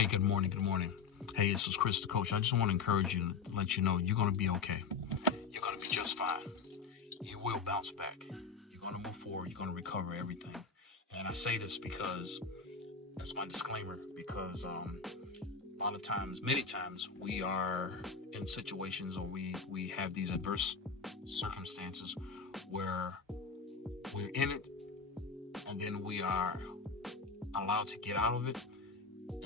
Hey, good morning. Good morning. Hey, this is Chris, the coach. I just want to encourage you, to let you know you're going to be okay. You're going to be just fine. You will bounce back. You're going to move forward. You're going to recover everything. And I say this because that's my disclaimer. Because a lot of times, many times, we are in situations or we have these adverse circumstances where we're in it, and then we are allowed to get out of it.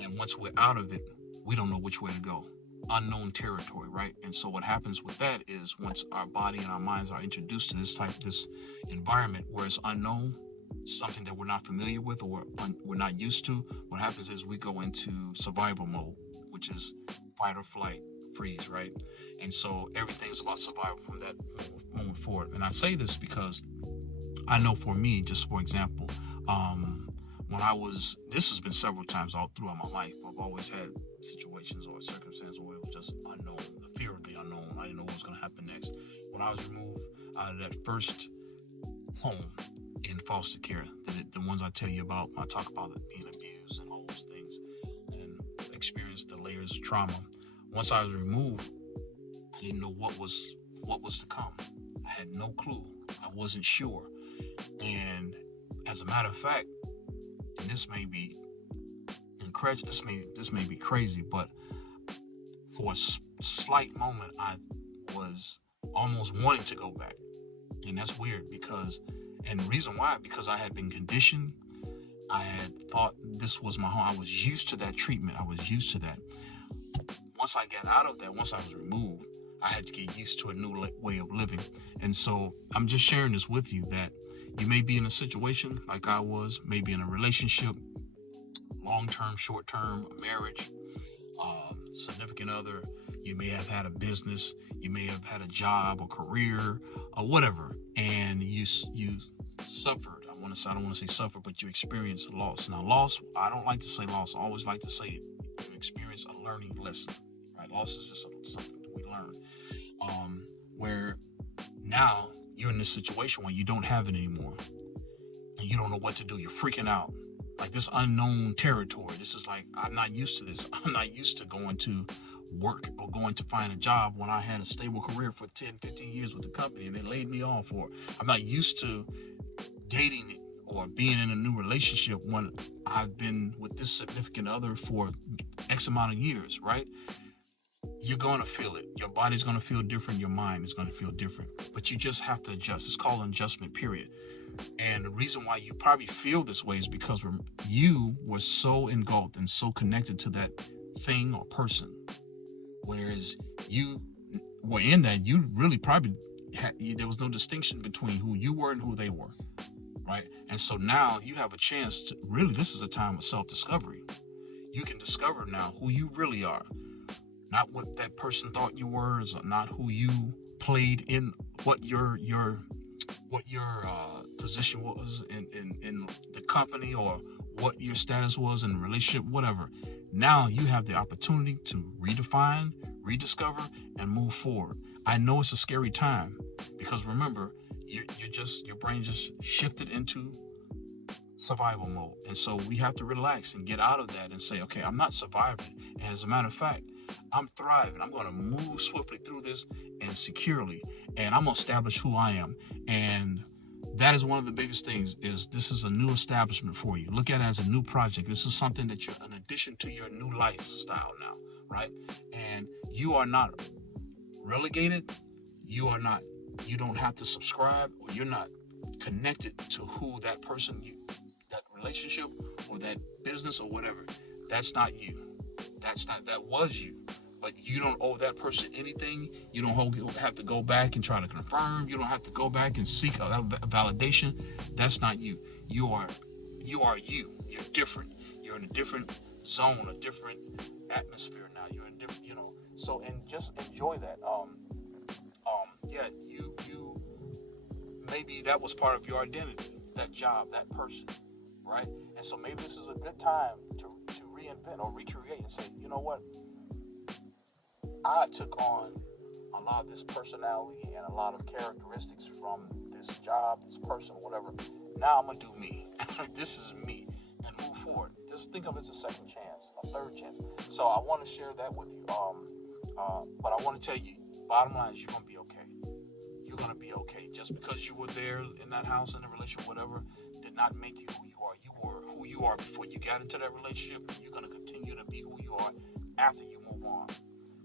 And once we're out of it, we don't know which way to go. Unknown territory, right? And so what happens with that is once our body and our minds are introduced to this environment where it's unknown, something that we're not familiar with or we're not used to, what happens is we go into survival mode, which is fight or flight, freeze, right? And so everything's about survival from that moment forward. And I say this because I know for me, just for example, this has been several times all throughout my life. I've always had situations or circumstances where it was just unknown, the fear of the unknown. I didn't know what was going to happen next. When I was removed out of that first home in foster care, the ones I tell you about, I talk about it being abused and all those things, and experienced the layers of trauma. Once I was removed, I didn't know what was to come. I had no clue. I wasn't sure. And as a matter of fact, and this may be incredible, this may be crazy, but for a slight moment, I was almost wanting to go back. And that's weird and the reason why, because I had been conditioned. I had thought this was my home. I was used to that treatment. I was used to that. Once I got out of that, once I was removed, I had to get used to a new way of living. And so I'm just sharing this with you that you may be in a situation like I was, maybe in a relationship, long-term, short-term, marriage, significant other. You may have had a business. You may have had a job or career or whatever. And you suffered. I don't want to say suffer, but you experienced loss. Now, loss, I don't like to say loss. I always like to say it. You experience a learning lesson, right? Loss is just something that we learn. Where now you're in this situation where you don't have it anymore and you don't know what to do. You're freaking out. Like this unknown territory. This is like, I'm not used to this. I'm not used to going to work or going to find a job when I had a stable career for 10, 15 years with the company and they laid me off. Or I'm not used to dating or being in a new relationship when I've been with this significant other for X amount of years, right? You're going to feel it. Your body's going to feel different. Your mind is going to feel different. But you just have to adjust. It's called an adjustment period. And the reason why you probably feel this way is because you were so engulfed and so connected to that thing or person. Whereas you were in that, you really probably there was no distinction between who you were and who they were, right? And so now you have a chance to really, this is a time of self-discovery. You can discover now who you really are. Not what that person thought you were, not who you played in, what your position was in the company or what your status was in a relationship, whatever. Now you have the opportunity to redefine, rediscover, and move forward. I know it's a scary time because remember, your brain just shifted into survival mode. And so we have to relax and get out of that and say, okay, I'm not surviving. And as a matter of fact, I'm thriving. I'm going to move swiftly through this and securely, and I'm going to establish who I am. And that is one of the biggest things is this is a new establishment for you. Look at it as a new project. This is something that you're an addition to your new lifestyle now, right? And you are not relegated. You don't have to subscribe, or you're not connected to who that person, that relationship or that business or whatever. That's not you. That was you. But you don't owe that person anything. You don't have to go back and try to confirm. You don't have to go back and seek a validation. That's not you. You are you. You're different. You're in a different zone, a different atmosphere now. You're in different, So, and just enjoy that. You maybe that was part of your identity, that job, that person, right? And so maybe this is a good time to reinvent or recreate and say, you know what? I took on a lot of this personality and a lot of characteristics from this job, this person, whatever. Now I'm going to do me. This is me. And move forward. Just think of it as a second chance, a third chance. So I want to share that with you. But I want to tell you, bottom line is you're gonna be okay. You're gonna be okay. Just because you were there in that house in the relationship, whatever, did not make you who you are. You were who you are before you got into that relationship, and you're gonna continue to be who you are after you move on.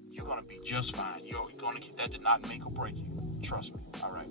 You're gonna be just fine. You're gonna. That did not make or break you. Trust me. All right.